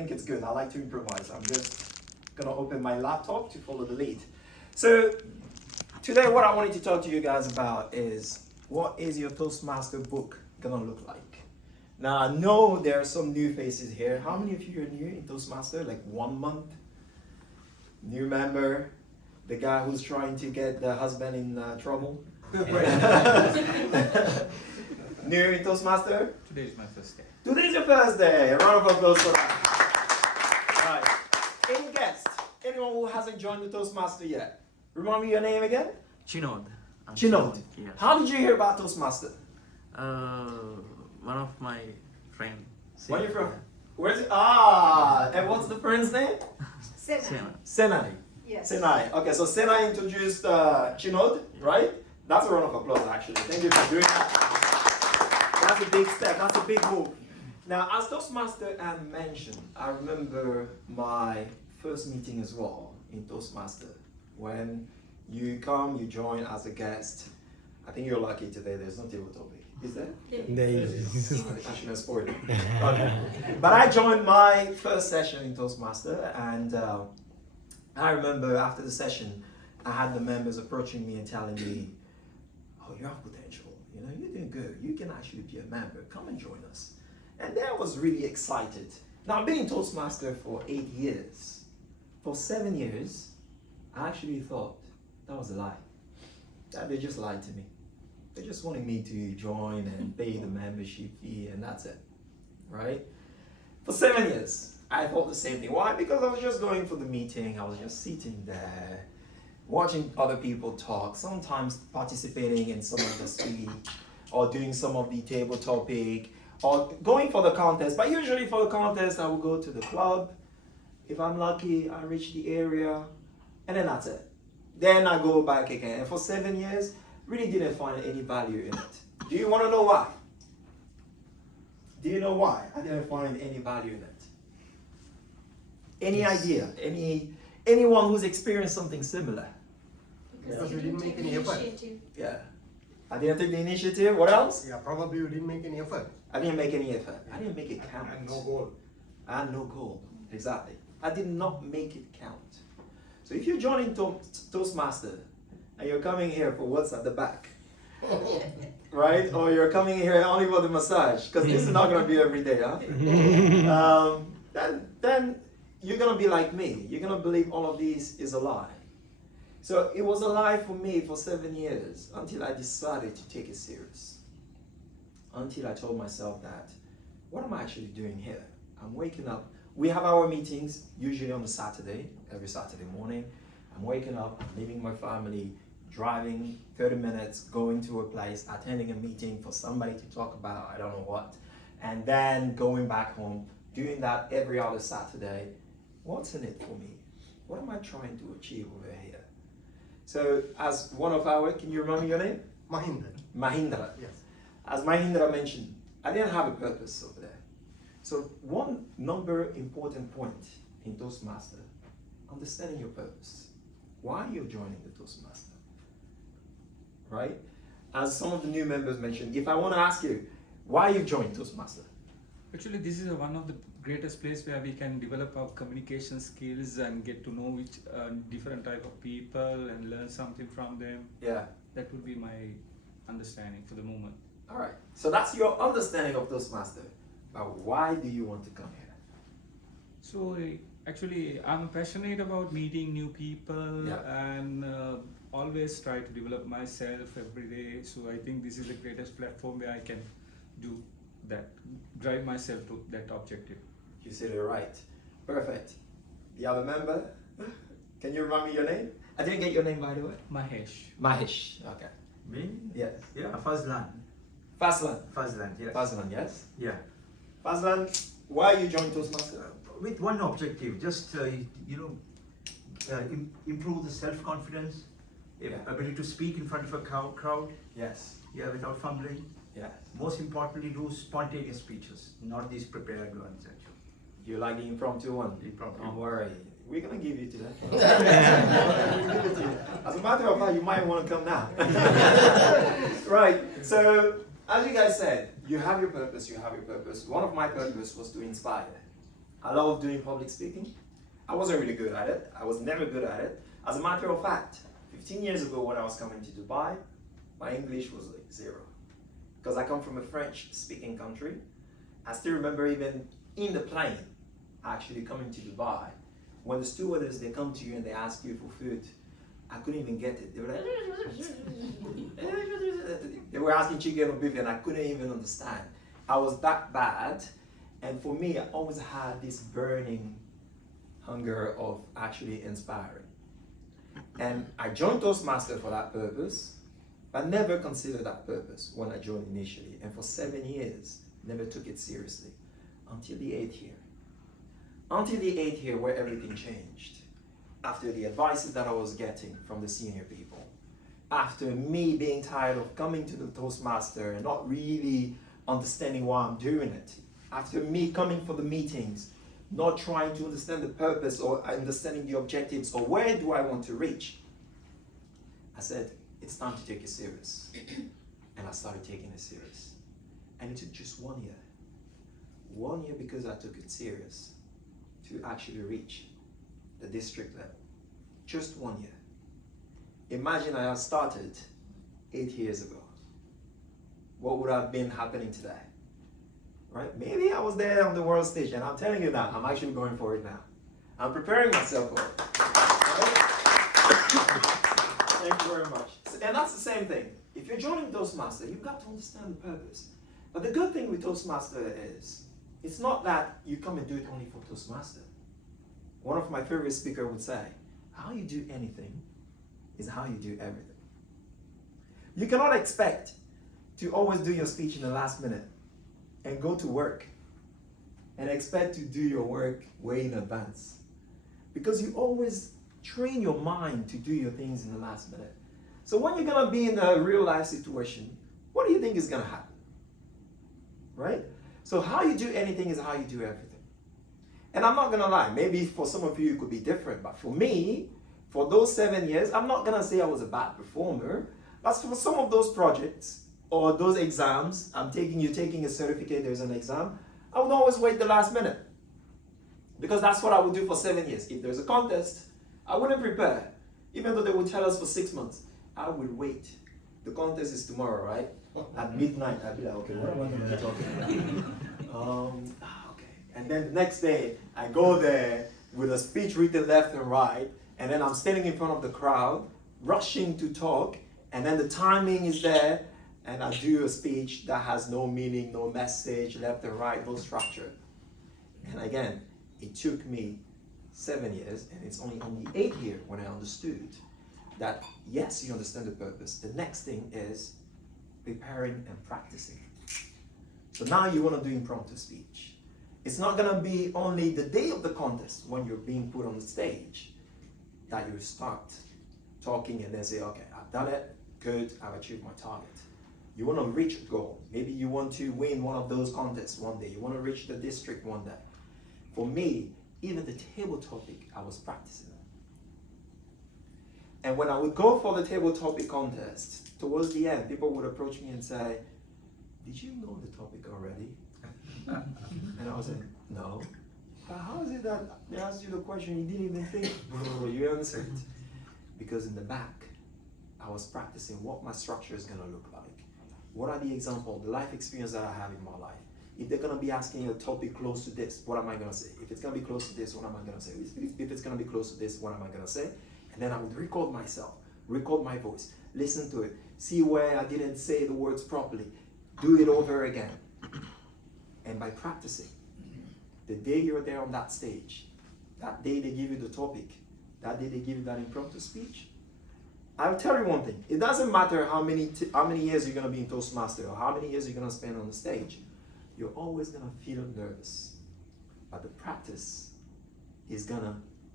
think it's good. I like to improvise. I'm just gonna open my laptop to follow the lead. So today what I wanted to talk to you guys about is, what is your Toastmaster book gonna look like? Now I know there are some new faces here. How many of you are new in Toastmaster? Like 1 month? New member? The guy who's trying to get the husband in trouble? New in Toastmaster? Today is my first day. Today is your first day. A round of applause for that. Right. Any guests? Anyone who hasn't joined the Toastmaster yet? Remind me your name again? Chinod. Chinod. Yes. How did you hear about Toastmaster? One of my friends. Where are you from? Where's it? Ah, and what's the friend's name? Senai. Yes. Senai. Okay, so Senai introduced Chinod, right? That's a round of applause, actually. Thank you for doing that. That's a big step. That's a big move. Now, as Toastmaster Anne mentioned, I remember my first meeting as well in Toastmaster. When you come, you join as a guest. I think you're lucky today. There's no table topic. Is there? I shouldn't spoil it. Okay. But I joined my first session in Toastmaster, and I remember after the session, I had the members approaching me and telling me, "Oh, you have potential. You know, you're doing good. You can actually be a member. Come and join us." And then I was really excited. Now, I've been in Toastmaster for 8 years. For 7 years, I actually thought that was a lie. That they just lied to me. They just wanted me to join and pay the membership fee, and that's it, right? For 7 years, I thought the same thing. Why? Because I was just going for the meeting. I was just sitting there, watching other people talk, sometimes participating in some of the speech, or doing some of the table topic, or going for the contest. But usually for the contest, I will go to the club. If I'm lucky, I reach the area, and then that's it. Then I go back again. And for 7 years, really didn't find any value in it. Do you want to know why? Do you know why I didn't find any value in it? Any idea? Anyone who's experienced something similar? Because you didn't make any effort. Yeah. I didn't take the initiative. What else? Yeah, probably you didn't make any effort. I didn't make any effort. I didn't make it count. And no goal. I had no goal. Exactly. I did not make it count. So if you're joining Toastmaster and you're coming here for what's at the back, right? Or you're coming here only for the massage, because this is not going to be every day, huh? Then you're going to be like me. You're going to believe all of this is a lie. So it was a lie for me for 7 years until I decided to take it serious. Until I told myself that, what am I actually doing here? I'm waking up. We have our meetings usually on a Saturday, every Saturday morning. I'm waking up, I'm leaving my family, driving 30 minutes, going to a place, attending a meeting for somebody to talk about I don't know what, and then going back home, doing that every other Saturday. What's in it for me? What am I trying to achieve over here? So as one of our, can you remember your name? Mahindra. Mahindra. Yes. As Mahindra mentioned, I didn't have a purpose over there. So one important point in Toastmaster, understanding your purpose. Why you're joining the Toastmaster, right? As some of the new members mentioned, if I want to ask you, why you joined Toastmaster? Actually, this is one of the greatest places where we can develop our communication skills and get to know which different type of people and learn something from them. Yeah. That would be my understanding for the moment. All right. So that's your understanding of Toastmaster. But why do you want to come here? So actually, I'm passionate about meeting new people and always try to develop myself every day. So I think this is the greatest platform where I can do that, drive myself to that objective. You said it right. Perfect. The other member, can you remind me your name? I didn't get your name, by the way. Mahesh. Mahesh. Okay. Me? Yes. Yeah, Fazlan. Fazlan. Fazlan, yes. Fazlan, yes. Yeah. Fazlan, why you joined Toastmaster? With one objective, just improve the self-confidence, ability to speak in front of a crowd. Yes. Yeah, without fumbling. Yes. Most importantly, do spontaneous speeches, not these prepared ones. Actually, You like the impromptu one? Impromptu. Don't worry. We're going to give you to that. We'll give it to you. As a matter of fact, you might want to come now. Right. So, as you guys said, you have your purpose, you have your purpose. One of my purpose was to inspire. I love doing public speaking. I wasn't really good at it. I was never good at it. As a matter of fact, 15 years ago when I was coming to Dubai, my English was like zero. Because I come from a French-speaking country. I still remember even in the plane, actually coming to Dubai, when the stewardess, they come to you and they ask you for food, I couldn't even get it. They were like, they were asking chicken or beef and I couldn't even understand. I was that bad. And for me, I always had this burning hunger of actually inspiring. And I joined Toastmasters for that purpose, but never considered that purpose when I joined initially. And for 7 years, never took it seriously until the 8th year. Until the 8th year where everything changed. After the advices that I was getting from the senior people. After me being tired of coming to the Toastmaster and not really understanding why I'm doing it. After me coming for the meetings, not trying to understand the purpose or understanding the objectives or where do I want to reach. I said, it's time to take it serious. And I started taking it serious. And it took just 1 year. 1 year because I took it serious to actually reach the district level. Just 1 year. Imagine I had started 8 years ago. What would have been happening today? Right? Maybe I was there on the world stage, and I'm telling you now, I'm actually going for it now. I'm preparing myself for it. Right? Thank you very much. And that's the same thing. If you're joining Toastmaster, you've got to understand the purpose. But the good thing with Toastmaster is, it's not that you come and do it only for Toastmaster. One of my favorite speakers would say, how you do anything is how you do everything. You cannot expect to always do your speech in the last minute and go to work and expect to do your work way in advance. Because you always train your mind to do your things in the last minute. So when you're gonna be in a real life situation, what do you think is gonna happen? Right? So how you do anything is how you do everything. And I'm not gonna lie, maybe for some of you it could be different, but for me, for those 7 years, I'm not gonna say I was a bad performer, but for some of those projects or those exams, you're taking a certificate, there's an exam, I would always wait the last minute. Because that's what I would do for 7 years. If there's a contest, I wouldn't prepare. Even though they would tell us for 6 months, I would wait. The contest is tomorrow, right? At midnight, I'd be like, okay, what am I going to be talking about? Okay. And then the next day, I go there with a speech written left and right, and then I'm standing in front of the crowd, rushing to talk, and then the timing is there, and I do a speech that has no meaning, no message, left and right, no structure. And again, it took me 7 years, and it's only on the 8th year when I understood that, yes, you understand the purpose. The next thing is preparing and practicing. So now you want to do impromptu speech. It's not going to be only the day of the contest when you're being put on the stage that you start talking and then say, okay, I've done it, good, I've achieved my target. You want to reach a goal. Maybe you want to win one of those contests one day. You want to reach the district one day. For me, even the table topic, I was practicing. And when I would go for the table topic contest, towards the end, people would approach me and say, did you know the topic already? And I was like, no. But how is it that they asked you the question, you didn't even think, you answered? Because in the back, I was practicing what my structure is going to look like. What are the examples, the life experience that I have in my life? If they're going to be asking a topic close to this, what am I going to say? If it's going to be close to this, what am I going to say? If it's going to be close to this, what am I going to say? And then I would record myself, record my voice, listen to it, see where I didn't say the words properly, do it over again. And by practicing, the day you're there on that stage, that day they give you the topic, that day they give you that impromptu speech, I'll tell you one thing, it doesn't matter how many years you're going to be in Toastmaster or how many years you're going to spend on the stage, you're always going to feel nervous. But the practice is going to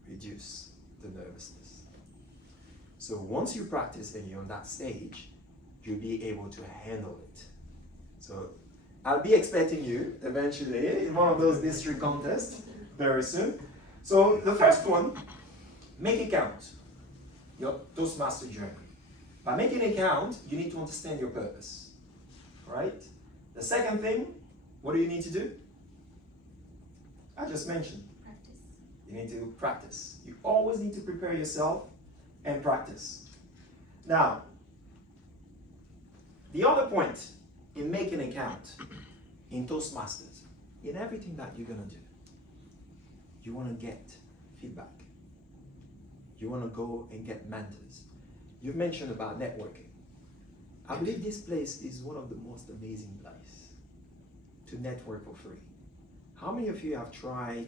reduce the nervousness. So once you practice and you're on that stage, you'll be able to handle it. So I'll be expecting you eventually in one of those district contests very soon. So the first one, make it count. Your Toastmaster journey. By making it count, you need to understand your purpose. Right? The second thing, what do you need to do? I just mentioned. Practice. You need to practice. You always need to prepare yourself and practice. Now, the other point in making an account in Toastmasters, in everything that you're going to do, you want to get feedback. You want to go and get mentors. You've mentioned about networking. I believe this place is one of the most amazing places to network for free. How many of you have tried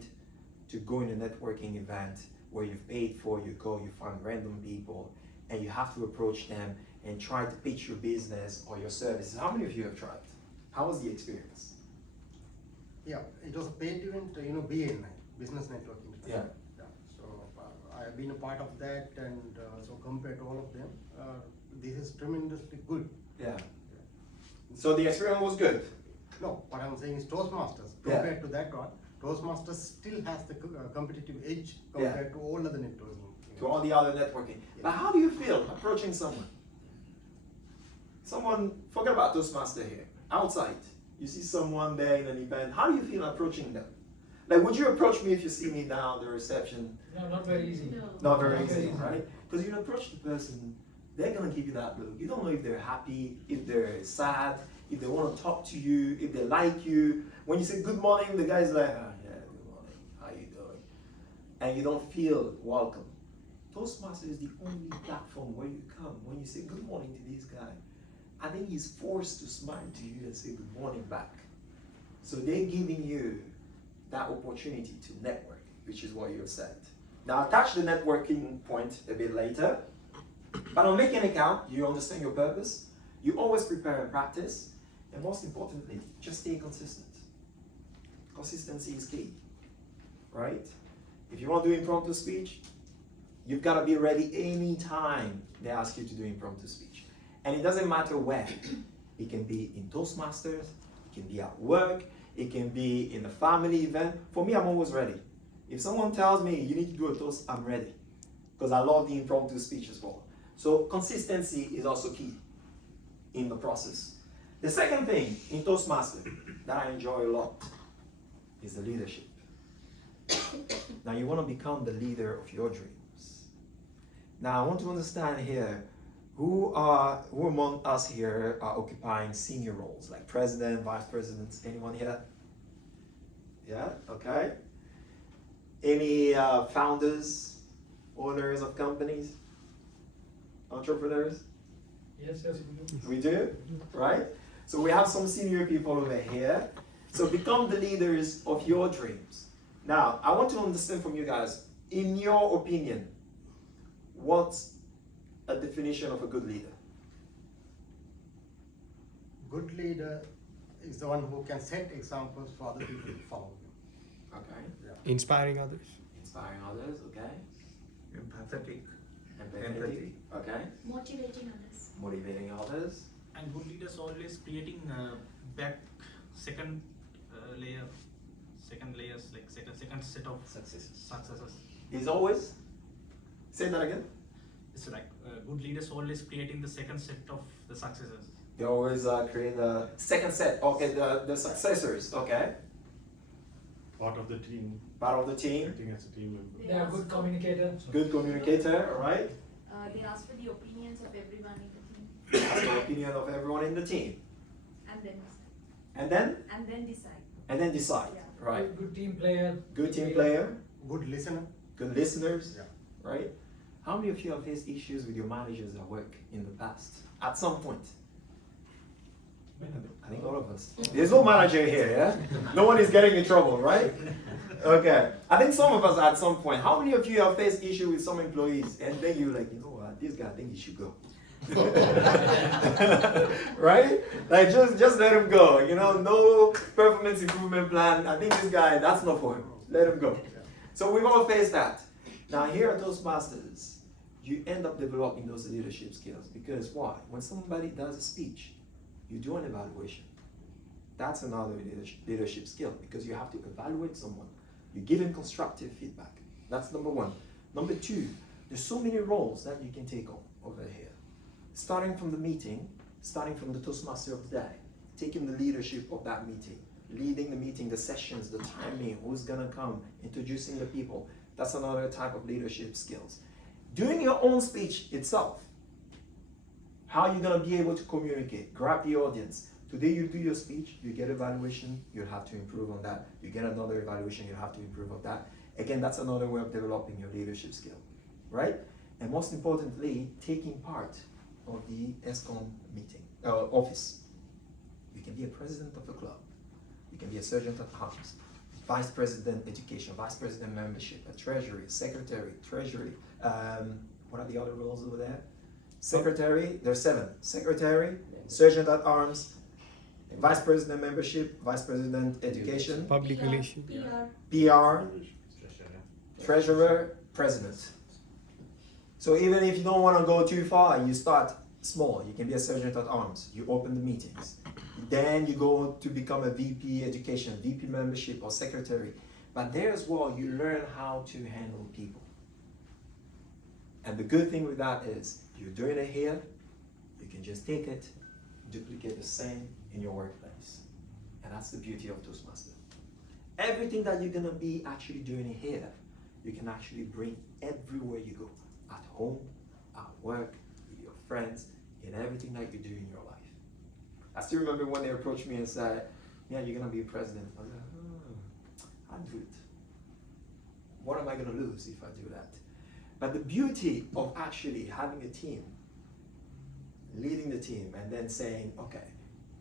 to go in a networking event where you've paid for, you go, you find random people, and you have to approach them and try to pitch your business or your services? How many of you have tried? How was the experience? Yeah, it was a paid event, BN, business networking. Yeah. So I have been a part of that, and so compared to all of them, this is tremendously good. Yeah. So the experience was good. No, what I'm saying is Toastmasters, Yeah. compared to that one, Toastmasters still has the competitive edge compared to all other networking. To all the other networking. But how do you feel approaching someone? Forget about Toastmaster here, outside. You see someone there in an event, how do you feel approaching them? Like, would you approach me if you see me down the reception? No, not very easy. No. Not very easy, right? Because you approach the person, they're gonna give you that look. You don't know if they're happy, if they're sad, if they want to talk to you, if they like you. When you say good morning, the guy's like, oh, yeah, good morning, how you doing? And you don't feel welcome. Toastmaster is the only platform where you come. When you say good morning to this guy, I think he's forced to smile to you and say good morning back. So they're giving you that opportunity to network, which is what you have said. Now, I'll touch the networking point a bit later. But on making an account, you understand your purpose, you always prepare and practice, and most importantly, just stay consistent. Consistency is key, right? If you want to do impromptu speech, you've got to be ready anytime they ask you to do impromptu speech. And it doesn't matter where. It can be in Toastmasters, it can be at work, it can be in a family event. For me, I'm always ready. If someone tells me you need to do a toast, I'm ready. Because I love the impromptu speech as well. So consistency is also key in the process. The second thing in Toastmaster that I enjoy a lot is the leadership. Now you want to become the leader of your dreams. Now I want to understand here who among us here are occupying senior roles like president, vice presidents. Anyone here? Yeah, okay. Any founders, owners of companies, entrepreneurs? Yes, we do. We do, right? So we have some senior people over here. So become the leaders of your dreams. Now, I want to understand from you guys, in your opinion, what's a definition of a good leader? Good leader is the one who can set examples for other people to follow. Okay. Yeah. Inspiring others. Inspiring others, okay. Empathetic. Empathy, okay. Motivating others. Motivating others. And good leaders always creating second layers, like second set of successes. Is always? Say that again. It's like good leaders always creating the second set of the successes. They always create the second set, okay, the successors, okay. Part of the team, Part of the team, acting as a team member. They are good communicator. good communicator, all right. They ask for the opinions of everyone in the team That's the opinion of everyone in the team. and then And then? decide. And then decide, Yeah. right. Good team player. Good team player, Good listener. good listeners, Yeah. right? How many of you have faced issues with your managers at work in the past? At some point? I think all of us. There's no manager here, yeah? No one is getting in trouble, right? Okay. I think some of us at some point. How many of you have faced issue with some employees and then you're like, you know what, this guy, I think he should go. Right? Like just let him go. You know, no performance improvement plan. I think this guy, that's not for him. Let him go. So we've all faced that. Now here at Toastmasters, you end up developing those leadership skills because why? When somebody does a speech, you do an evaluation. That's another leadership skill because you have to evaluate someone. You give him constructive feedback. That's number one. Number two, there's so many roles that you can take on over here. Starting from the meeting, starting from the Toastmaster of the day, taking the leadership of that meeting. leading the meeting, the sessions, the timing, who's gonna come, introducing the people. That's another type of leadership skills. Doing your own speech itself. How are you gonna be able to communicate? Grab the audience. Today you do your speech, you get evaluation, you'll have to improve on that. You get another evaluation, you'll have to improve on that. Again, that's another way of developing your leadership skill, right? And most importantly, taking part of the ESCOM meeting, office. You can be a president of a club. You can be a sergeant at arms, vice president education, vice president membership, a treasury, secretary, treasury. What are the other roles over there? Secretary, there's 7. Secretary, sergeant at arms, vice president membership, vice president education, Public relation. PR, treasurer, president. So even if you don't want to go too far, you start small. You can be a sergeant at arms. You open the meetings. Then you go to become a VP education, VP membership, or secretary. But there as well, you learn how to handle people. And the good thing with that is, you're doing it here, you can just take it, duplicate the same in your workplace. And that's the beauty of Toastmaster. Everything that you're gonna be actually doing here, you can actually bring everywhere you go. At home, at work, with your friends, in everything that you do in your life. I still remember when they approached me and said, yeah, you're gonna be president. I was like, I'll do it. What am I gonna lose if I do that? But the beauty of actually having a team, leading the team, and then saying, okay,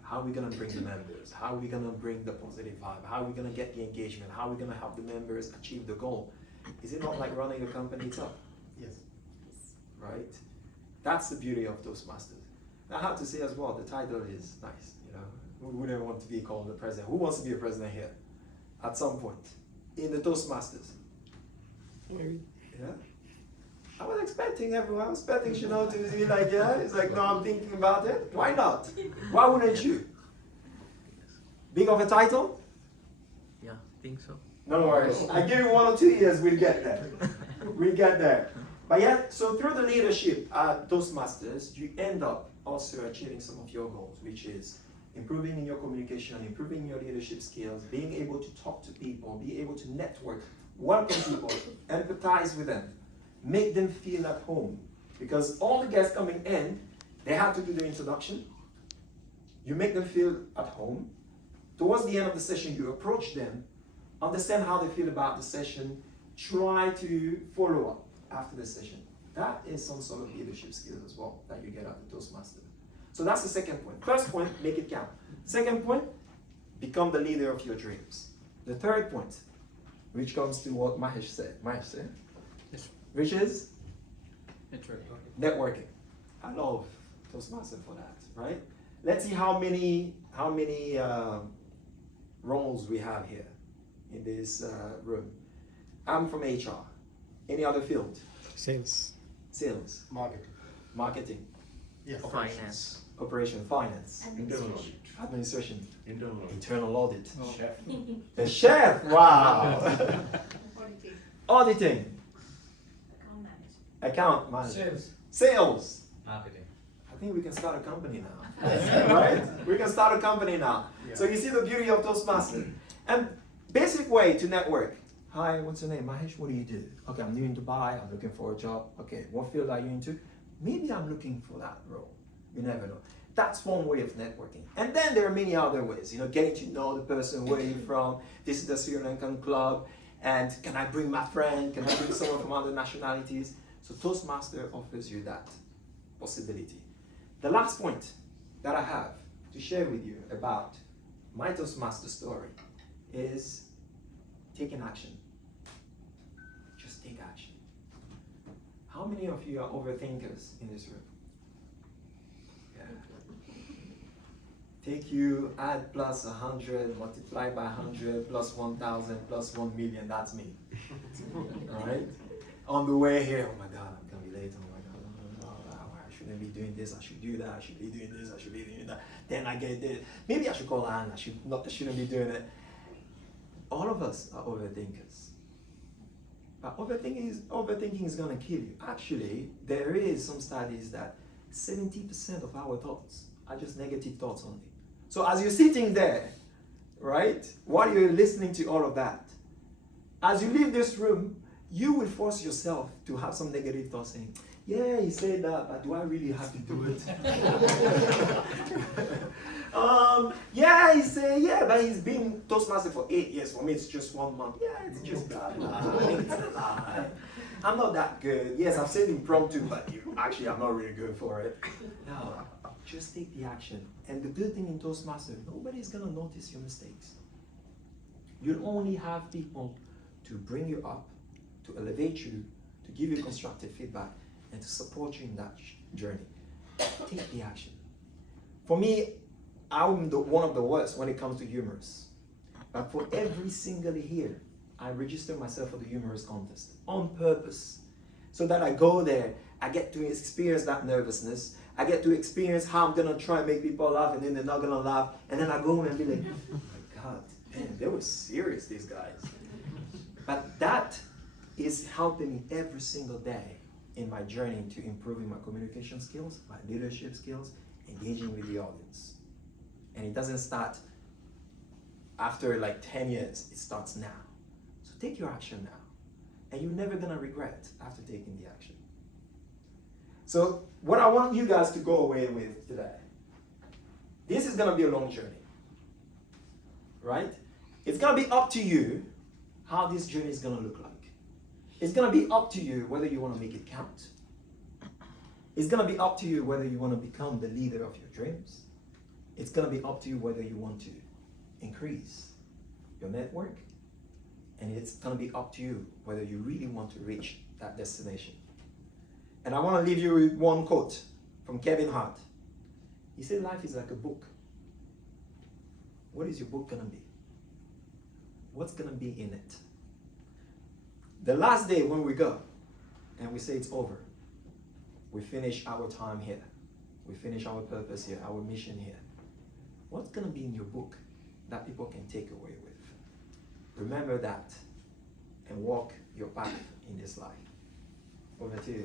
how are we gonna bring the members? How are we gonna bring the positive vibe? How are we gonna get the engagement? How are we gonna help the members achieve the goal? Is it not like running a company itself? Yes. Right? That's the beauty of Toastmasters. Now, I have to say as well, the title is nice, you know. Who wouldn't want to be called the president? Who wants to be a president here? At some point, in the Toastmasters. Maybe. Yeah? I was expecting Chanel to be like, yeah, it's like, no, I'm thinking about it. Why not? Why wouldn't you? Big of a title? Yeah, think so. No worries. I give you 1 or 2 years, we'll get there. We'll get there. But yeah, so through the leadership at Toastmasters, you end up also achieving some of your goals, which is improving in your communication, improving your leadership skills, being able to talk to people, be able to network, welcome people, empathize with them, make them feel at home. Because all the guests coming in, they have to do the introduction. You make them feel at home. Towards the end of the session, you approach them, understand how they feel about the session, try to follow up after the session. That is some sort of leadership skills as well that you get out of Toastmaster. So that's the second point. First point, make it count. Second point, become the leader of your dreams. The third point, which comes to what Mahesh said. Mahesh said? Yes. Which is? Networking. Networking. I love Toastmaster for that, right? Let's see how many roles we have here in this room. I'm from HR. Any other field? Sales. Sales. Marketing. Marketing. Yes. Finance. Operation. Finance. Internal audit. Administration. Internal audit. Internal audit. Oh. Chef. A chef. Wow. Auditing. Account management. Sales. Marketing. I think we can start a company now. Right? We can start a company now. Yeah. So you see the beauty of Toastmasters. And basic way to network. Hi, what's your name? Mahesh, what do you do? Okay, I'm new in Dubai, I'm looking for a job. Okay, what field are you into? Maybe I'm looking for that role. You never know. That's one way of networking. And then there are many other ways, you know, getting to know the person, where you're from. This is the Sri Lankan club. And can I bring my friend? Can I bring someone from other nationalities? So Toastmaster offers you that possibility. The last point that I have to share with you about my Toastmaster story is taking action. Just take action. How many of you are overthinkers in this room? Yeah. Take you, add plus 100, multiply by 100, plus 1,000, plus 1 million, that's me. Alright? On the way here, oh my God, I'm gonna be late, oh my God, I shouldn't be doing this, I should do that, I should be doing this, I should be doing that. Then I get this. Maybe I should call Anne, I shouldn't be doing it. All of us are overthinkers. But overthinking is going to kill you. Actually, there is some studies that 70% of our thoughts are just negative thoughts only. So as you're sitting there, right? While you're listening to all of that, as you leave this room, you will force yourself to have some negative thoughts saying, yeah, he said that, but do I really have to do it? Yeah, he said, yeah, but he's been Toastmaster for 8 years. For me, it's just 1 month. Yeah, it's just that. It's a lie. I'm not that good. Yes, I've said impromptu, but actually, I'm not really good for it. No, just take the action. And the good thing in Toastmaster, nobody's going to notice your mistakes. You'll only have people to bring you up, to elevate you, to give you constructive feedback, and to support you in that journey. Take the action. For me, I'm one of the worst when it comes to humorous. But for every single year, I register myself for the humorous contest on purpose. So that I go there, I get to experience that nervousness. I get to experience how I'm going to try and make people laugh, and then they're not going to laugh. And then I go home and be like, oh my God, man, they were serious, these guys. But that is helping me every single day in my journey to improving my communication skills, my leadership skills, engaging with the audience. And it doesn't start after like 10 years, it starts now. So take your action now. And you're never gonna regret after taking the action. So what I want you guys to go away with today, this is gonna be a long journey, right? It's gonna be up to you how this journey is gonna look like. It's gonna be up to you whether you wanna make it count. It's gonna be up to you whether you wanna become the leader of your dreams. It's gonna be up to you whether you want to increase your network. And it's gonna be up to you whether you really want to reach that destination. And I wanna leave you with one quote from Kevin Hart. He said, life is like a book. What is your book gonna be? What's gonna be in it? The last day when we go and we say it's over, we finish our time here. We finish our purpose here, our mission here. What's gonna be in your book that people can take away with? Remember that and walk your path in this life. Over to you.